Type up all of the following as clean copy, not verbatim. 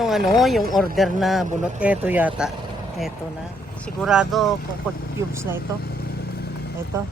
yung ano, yung order na bunot. Eto yata. Eto na. Sigurado coco cubes na ito. Eto.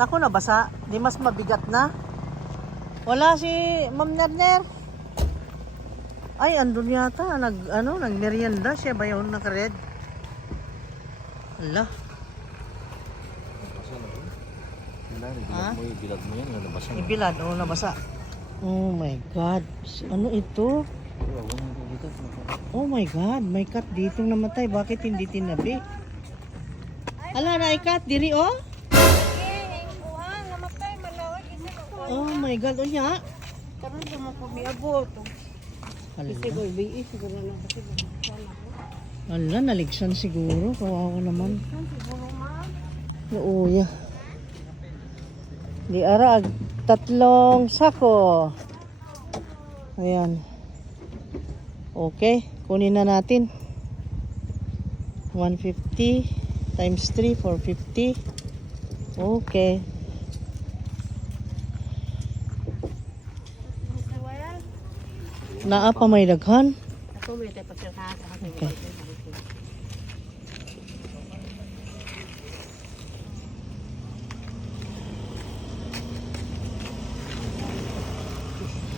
Naku, nabasa. Di mas mabigat na. Wala si Ma'am Nerner. Ay, andun yata. Nagmerienda siya ba yung naka-red? Ala. Ha? Ibilad mo yan, nabasa. Ibilad, nabasa. Oh my God. Ano ito? Oh my God, may cat dito namatay. Bakit hindi tinabi? Ala, na cat diri oh? Oh my God, unya. Karon sa mga pumiabot. Kasi Ala, boy, BI siguro na kasi ala, naligsan siguro. Kawawa naman. siguro ma. Nauya. Di ara, 3 sako. Ayan. Okay, kunin na natin. 150 times 3, 450. Okay. Naa pa may daghan. Ako may tayo pagkakasa. Okay.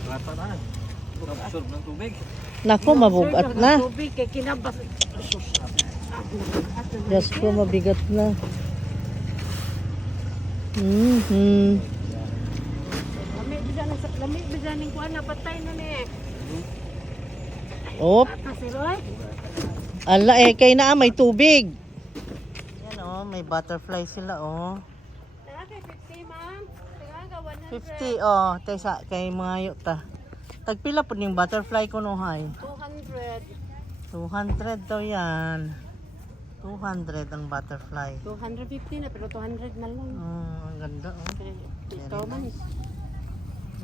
Rata na. Absorb ng tubig. Nako, mabugat na. Tubig kay kinabas. Diyos ko, mabigat na. Lami bidaning kuan napatay na ni. Op. Kasi Roy. Ala kay na may tubig. Yan oh, may butterfly sila oh. Kay 50 ma'am. Tingnan ka 50 100. oh, taysa kay mga yuta. Tagpila po ning butterfly ko no hay. 200. 200 daw yan. 200 ang butterfly. 250 na pero 200 na lang. Ang ganda oh. Ikaw man.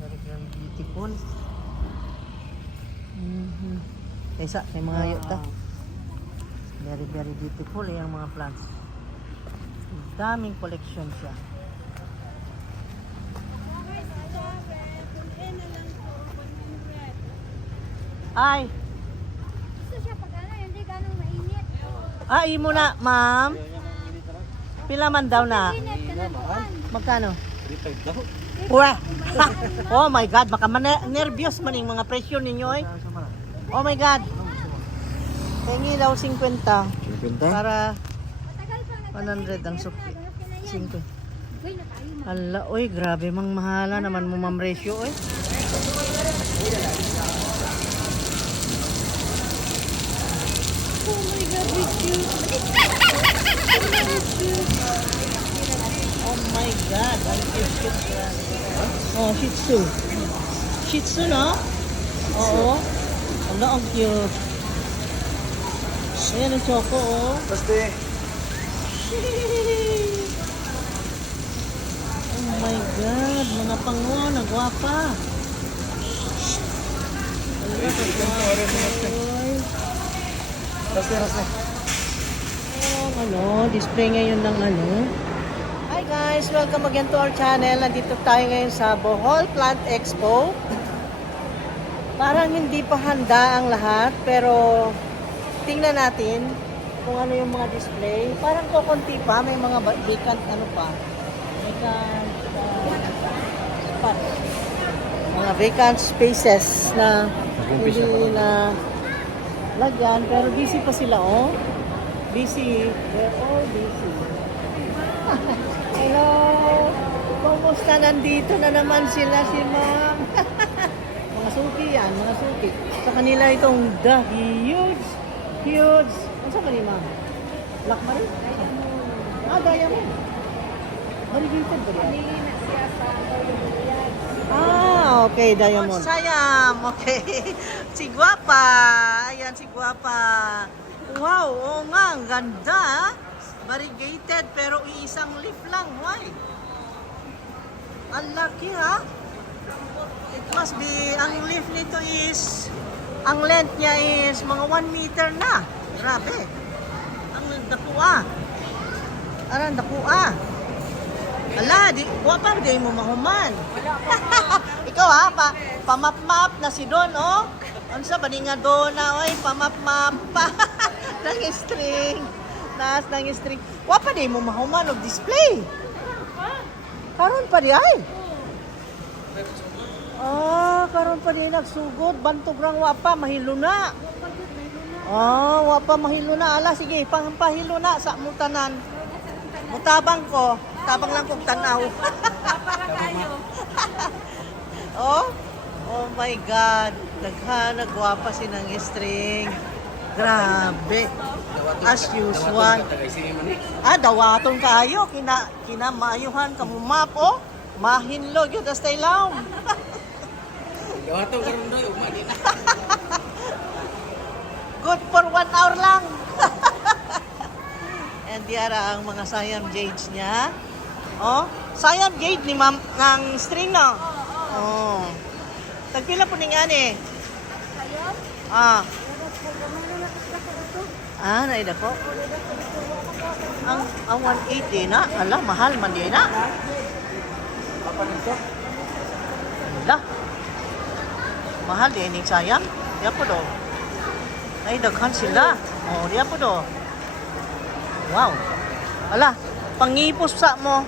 Very, very beautiful. Taysa kay mga yuta. Very, very beautiful yung mga plants. Daming collection siya. Ay! Gusto siya pag hindi ganong mainit. Ay mo na, ma'am. Pila man daw na? Mainit ka na doon. Magkano? 35 daw. Uwa! Oh my God, baka nervyos man yung mga presyo ninyo eh. Oh my God. Tingi daw 50 50? para 100 ang suki. 50. Ala, oy, grabe mang mahala naman mo ma'am ratio eh. Oh my God, it's cute. Oh my God, ang cute yan. Oh, Shih Tzu. Shih Tzu, no? Oo. Ala, ang cute. Ayan ang choco, oh. Basta Oh my God, mga pango, nagwapa. Rasta. Display ngayon ng ano. Hi guys, welcome again to our channel. Nandito tayo ngayon sa Bohol Plant Expo. Parang hindi pa handa ang lahat, pero tingnan natin kung ano yung mga display. Parang kukunti pa, may mga vacant ano pa. Vacant spot. Mga vacant spaces na hindi na lagyan, pero busy pa sila oh. Busy. They're all busy. Hello. Kumusta? Nandito na naman sila si ma'am. Mga suki yan, mga suki. Sa kanila itong the huge. Ano sa kanila ma'am? Black Marie? Diamond. Variegated ba yan? Okay, diamond. Sayam, okay. Si Guapa. Ayan, si Guapa. Wow, oo nga, ang ganda. Variegated, pero isang leaf lang. Why? Ang laki ha. It must be, ang leaf nito is, ang length niya is mga 1 meter na. Grabe. Ang dakua. Aran, dakua. Ala, Guapa, di mo mahuman. Ikaw ha, pamap-map na si Don, oh. Unsa ba ni nga do na oy pamap-map pa ng string. Taas ng string. Wa pa di mo mahuman og display. Karon pa di ay. Karon pa di nagsugod bantog rang wa pa mahilo na. Wa pa mahilo na. Ala sige, pahilo na sa mutanan. Mutabang ko, tabang lang kog tanaw. Para kayo. Oh my God. Nagwapa si ng string. Grabe. As usual. Dawaton kayo. Kinamayuhan ka mo map, oh. Mahinlog yun, tas taylaw. Dawaton karon doy, ugma di na. Good for 1 hour lang. And diara ang mga Siam Jades niya. Oh, Siam Jade ni ma'am ng string, no? Oh. Tagpila po ning ani. Naida po. Ang 180 na. Ala, mahal man di na. Ala. Mahal di ning Siam. Diya po do. Ay, daghan sila. Oh, diya po do. Wow. Ala, pangipos sa mo.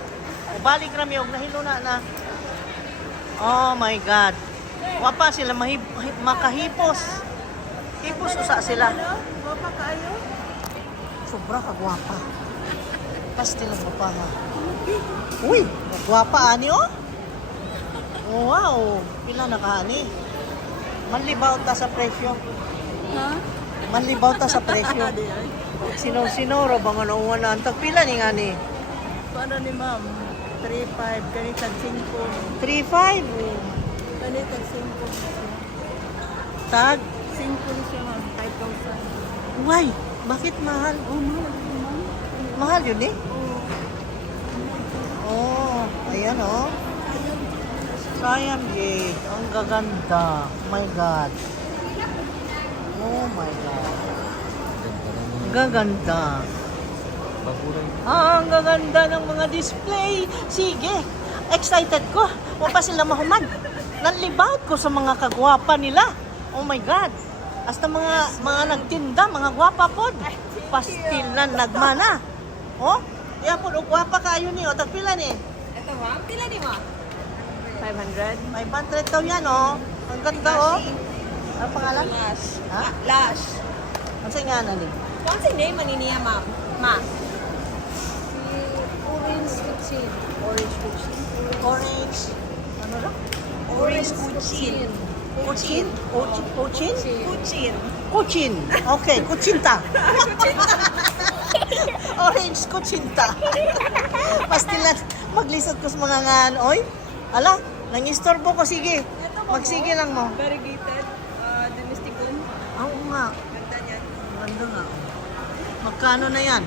Balik rami og nahilo na. Oh my God. Wapa sila makahipos. Hipos usa sila. Guwapa kayo. Sobra kagwapa. Pastil ang mapa ha. Uy, gwapa ani oh. Oh, wow. Pila na kaani. Manlibaw ta sa presyo. Ha? Manlibaw ta sa presyo. Sino-sinoro ba nga nauwan na? Antag pila ni nga ni? Paano ni ma'am? 3.5, ganitag 5. 3.5. Ganitag 5. Tag? 5 ni siya ma'am, 5,000. Why? Bakit mahal? Oh, mahal ma'am. Mahal yun eh? Oh, ayan oh. Siam Jade. Ang gaganda. Oh my God. Oh my God. Ang gaganda. Ang gaganda ng mga display. Sige. Excited ko. Huwag pa sila mahuman. Nanlibaut ko sa mga kagwapa nila. Oh my God. Hasta mga nagtinda, mga gwapa pod. Pastil na nagmana. Oh, yan po, gwapa kayo ni. O, tagpila ni. Ito ma'am, pila ni ma'am? 500. 500 daw yan, oh. Ang ganda, oh. Ano pangalan? Lash. Ha? Lash. Ang sa'yo nga na ni. What's the name niya ma'am? Ma? Orange Kuchin. Orange Kuchin. Orange. Ano lang? Orange Kuchin. Kuchin? Kuchin? Kuchin. Kuchin. Okay, kuchinta. Orange kuchinta. Pastilan. Maglisod ko sa mga ngan. Oy, ala, nangistorbo ko. Sige. Magsige lang mo. Variegated. Domesticum. Oo nga. Ganda niyan. Ganda nga. Magkano na yan?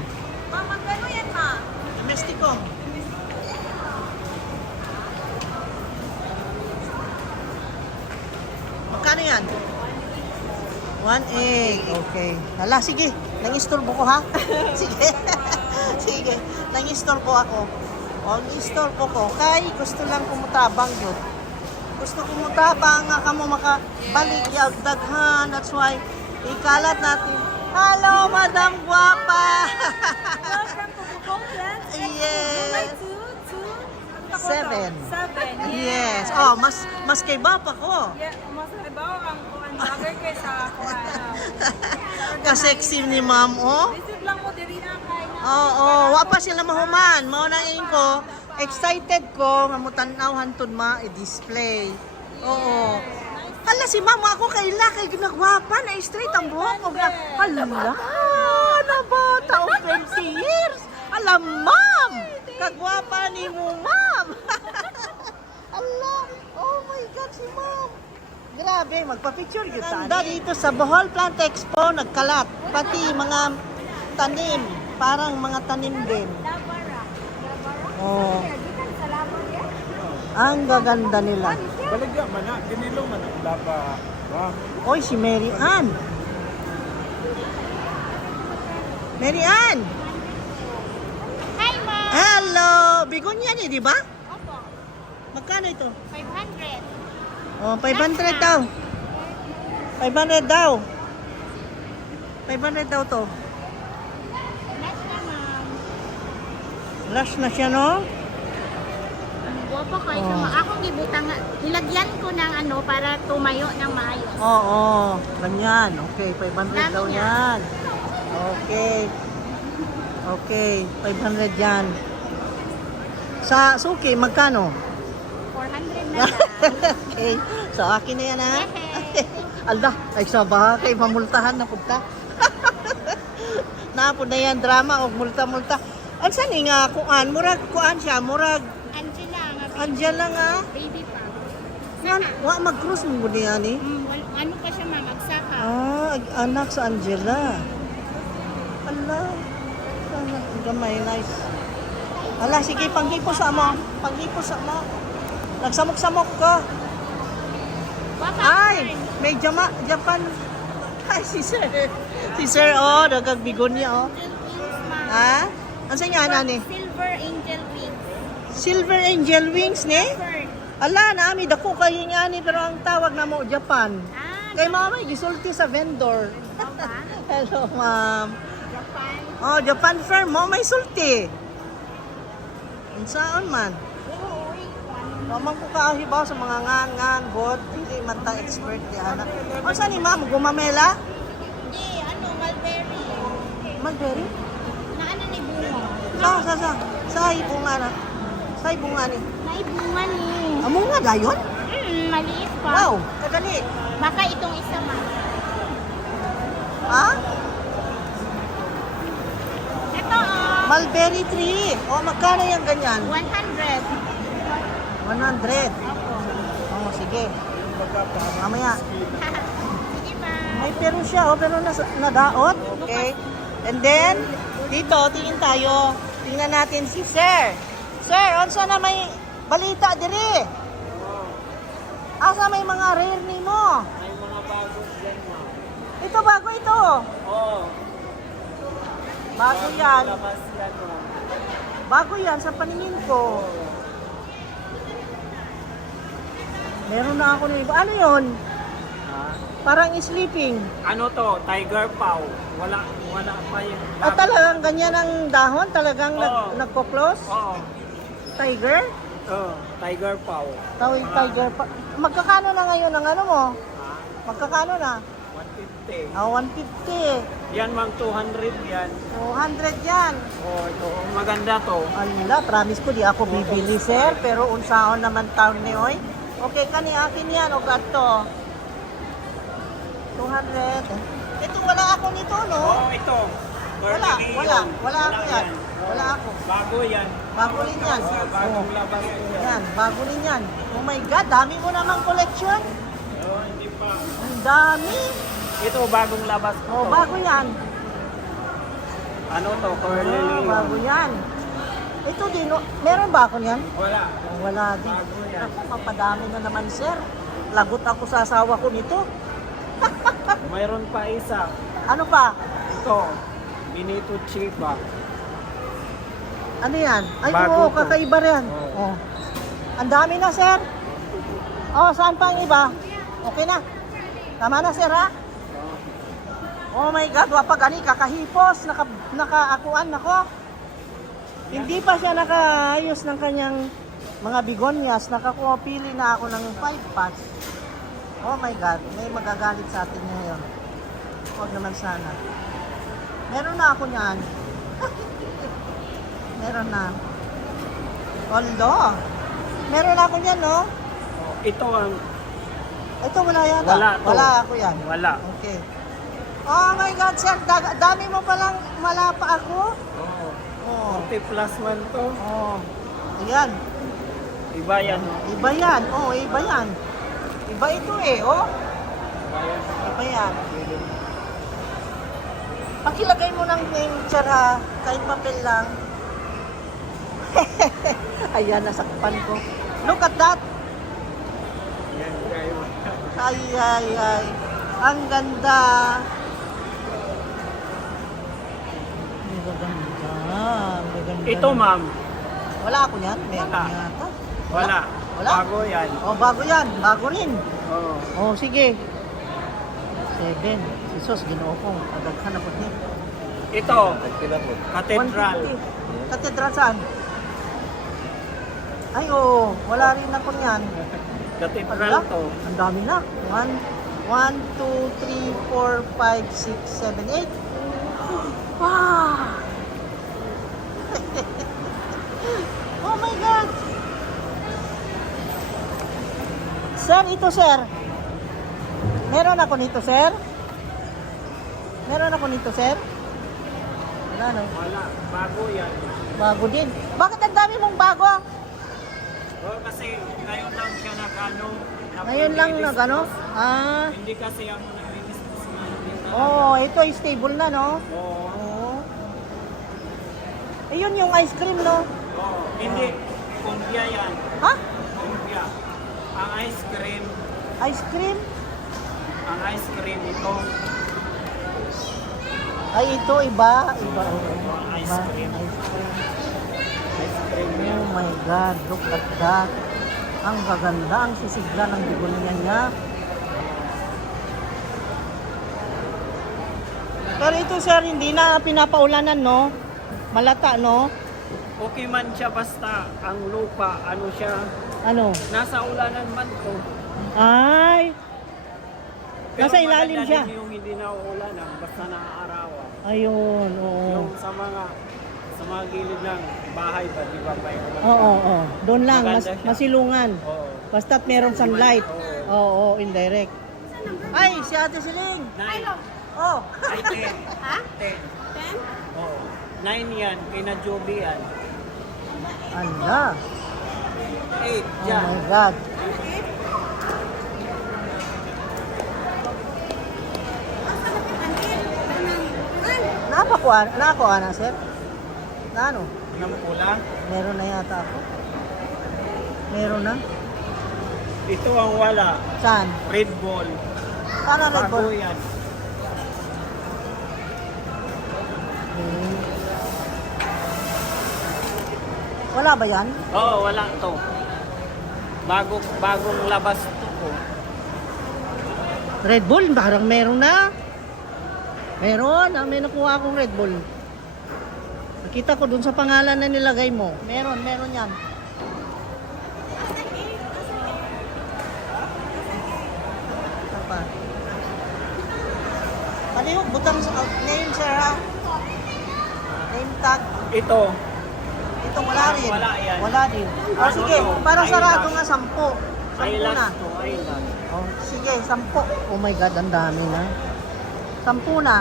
Ma'am, magkano yan ma? Domestico. Magkano yan? 1.8. Okay. Hala, sige. Nangistorbo ko ha? Sige. Sige. Nangistorbo ako. Nangistorbo ko. Kay gusto lang kumutabang yun. Gusto kumutabang nga ka mo makabalik yung daghan. That's why ikalat natin. Hello, Madam Guapa! Welcome to Bukonglan. Yes. 7. 7. Yes. Oh, mas kay Bapa ko. Yeah, mas halimbawa ang kuan vlogger kaysa kuan. Ka-sexy ni Ma'am, oh. Receive lang mo diri na kay na. Oo, wa pa sila mahuman. Mao na ko. Excited ko nga mutanaw hantud ma-display. Oo. Hala si Ma'am ako kaila kay ginagwapa na straight ang buhok ko na. Hala. Na bata o 20 years. Hala, Ma'am. Kagwapa ni mo, Ma'am. Hala. Oh my God, si Ma'am. Grabe, magpa-picture yun. Ganda dito sa Bohol Plant Expo, nagkalat. Pati mga tanim. Parang mga tanim din. Oh. Ang gaganda nila. Baligya man na, kinilo man ang lapa. Oy, si Mary Ann. Mary Ann! Hi, Mom! Hello! Bigonya niya, di ba? Opo, Magkano ito? 500. Oh, 500 daw. 500 daw. 500 daw to. Last na, ma'am. Last na siya, no? Guwapo kayo. Oh. Akong gibutang, nilagyan ko ng ano para tumayo ng maayos. Oo, ganyan. Okay, 500 daw Dami niya. yan. Okay. Okay, 500 yan. Sa suki, magkano? 400 na lang. Okay, sa akin na yan ha. Allah, ay sa bakay, mamultahan na punta. Napod na yan, drama o multa-multa. Ang saan nga, kuan, murag, kuan siya, murag, Angela, nga Angela nga. baby pa. Yan, wa mag-cruise mo guni yan eh. Ano pa siya, ma'am? Agsaka. Anak sa Angela. Allah, sana, ang gamay, nice. Allah, sige, panghipos sa mo. Panghipos sa mo. Nagsamok-samok ka. Ay, may Japan. Ay, si Sir. Si Sir, oh, nagagbigon niya, oh. Angel wings, ma'am. Ha? Ano sa nga, nani? Silver angel wings. Silver Angel Wings, ne? Silver. Ala, nami, dako kayo nga ni, pero ang tawag na mo, Japan. Kay mama, gisulti sa vendor. Japan. Hello, ma'am. Japan. Oh, Japan firm mo, may sulti. Saan man? Mamang ko kahibaw sa mga ngangan, god, hindi man ta expert di anak. O saan ni ma'am, gumamela? Hindi, ano, mulberry. Mulberry? Na ano ni bunga? Sa ibunga na. Sa ibunga ni. Naibunga ni. Amo nga dayon? Maliit pa. Wow, kadali. Baka itong isa man. Ha? Ito, Mulberry tree. O, magkano yung ganyan? 100. 100. Oh, sige. Mamaya. Sige, ma'am. May pero siya, oh, pero nadaot. Okay. And then, dito, tingin tayo. Tingnan natin si Sir. Sir, onsa na may balita diri? Asa may mga rare ni mo? May mga bago dyan, ma'am. Ito, bago ito. Oo. Bago yan. Labas yan, ma'am. Bago yan sa paningin ko. Meron na ako ng iba. Ano yun? Ha? Parang sleeping. Ano to? Tiger paw. Wala pa yung... Talagang ganyan ang dahon? Talagang Oo. nagko-close? Oo. Tiger? Oo. Tiger paw. Tawag tiger pa. Magkakano na ngayon ang ano mo? Ha? Magkakano na? 150. 150. Yan, ma'am. 200 yan. 200 yan. Oh, ito. Maganda to. Ala, promise ko di ako bibili, sir. Pero unsaon naman taon ni Oy. Okay, kani akin yan. O gato. 200. Ito, wala ako nito, no? Oh, ito. Wala ako yan. Wala ako. Bago yan. Bago rin yan. Bagong labas ko yan. Yan, bago rin yan. Oh my God, dami mo namang collection. Oh, hindi pa. Ang dami. Ito, bagong labas ko. Oh, bago yan. Ano to? Curly Oh, bago yan. Ito din, oh, meron ba ako niyan? Wala. Oh, wala din. Bago yan. Ako, mapadami na naman, sir. Lagot ako sa asawa ko nito. Mayroon pa isa. Ano pa? Ito. Minito Chiba. Ano yan? Ay, Bago oo, to. kakaiba rin. Oo. Oh. Ang dami na, sir. Oh, saan pa ang iba? Okay na. Tama na, sir, ha? Oh my God, wapag ani, kakahipos, nakaakuan ako. Hindi pa siya nakaayos ng kanyang mga bigonyas. Nakakuha, pili na ako ng 5 pots. Oh my God, may magagalit sa atin ngayon. Huwag naman sana. Meron na ako niyan. Meron na. Although, meron na ako niyan, no? Ito ang Ito wala yata. Wala to. Wala ako yan. wala. Okay. Oh my God, sir. Dami mo palang wala pa ako. Oo. Oh. 40 plus man to. Oh. Ayan. Iba yan. Iba yan. Oh, iba yan. Iba ito eh, oh. Iba yan. Iba yan. Pakilagay mo ng name, sir, ha? Kahit papel lang. Ayan, nasakpan ko. Look at that. Yan, guys. Ay, ay, ay. Ang ganda. Ang gaganda. Ang gaganda. Ito, ma'am. Wala ako niyan. Meron Wala. yata. Wala. Wala? Bago yan. Oh, bago yan. Bago rin. Oo. Oh, sige. 7. Jesus, ginoo ko. Kadaghan na po niya. Ito, Cathedral. 150. Cathedral saan? Ay, oo. Wala rin ako niyan. Cathedral Wala. to. Ang dami na. 1, 2, 3, 4, 5, 6, 7, 8. Wow! Oh my God! Sir, ito sir. Meron ako nito sir. Meron ako nito sir. Wala no? Wala, bago yan. Bago din. Bakit ang dami mong bago? Oh, kasi ngayon lang siya nag-ano. Ngayon lang na gano? Ah. Hindi kasi ako nag-release Oh, ito ay stable na no? Oo. Oo. Ayun yung ice cream no? Oo. Hindi, kumbya yan. Ha? Kumbya. Ang ice cream, Ice cream? ito. Ay, ito iba. Iba. Ice Iba. cream. Ice cream. Ice cream yan. Oh my God, look at that. Ang gaganda, ang sisigla ng bigoniya niya. Pero ito sir, hindi na pinapaulanan, no? Malata, no? Okay man siya basta ang lupa, ano siya, Ano? nasa ulanan man to. Ay! Pero Nasa ilalim maganda siya. din yung hindi na ulanan, basta naaarawan. Ayun, oo. Yung sa mga gilid ng bahay ba, di ba may ulan? Oo, oo. Doon lang, Maganda siya. masilungan. Oo. Basta't meron sunlight. Oo. Oo, indirect. Ay, si Ate Siling! Nine. Oh! Ay, 10. Ha? 10. 10? Oo. 9 yan, kay na Joby yan. Ala! 8 Oh dyan. my God! Nakakuha na, sir? Na ano? Ng pula. Meron na yata ako. Meron na? Ito ang wala. Saan? Red Bull. Para Red Bago Bull. yan. Hmm. Wala ba yan? Oo, wala to. Bagong labas to ko. Red Bull? Parang meron na. Meron. May nakuha akong Red Bull. Nakita ko dun sa pangalan na nilagay mo. Meron yan. Ano pa? Palihog, butang sa name, sir, ha? Name tag. Ito, Ito wala rin. Wala yan. Wala din. O Ano sige, to? parang sarado Eyelash. nga 10. 10 eyelash na. to, eyelash. Oh, sige, 10. Oh my God, ang dami na. 10 na.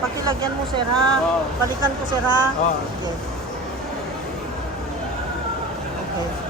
Pakilagyan mo, sir, ha? Oo. Balikan ko, sir, ha? Oo. Sige. Okay.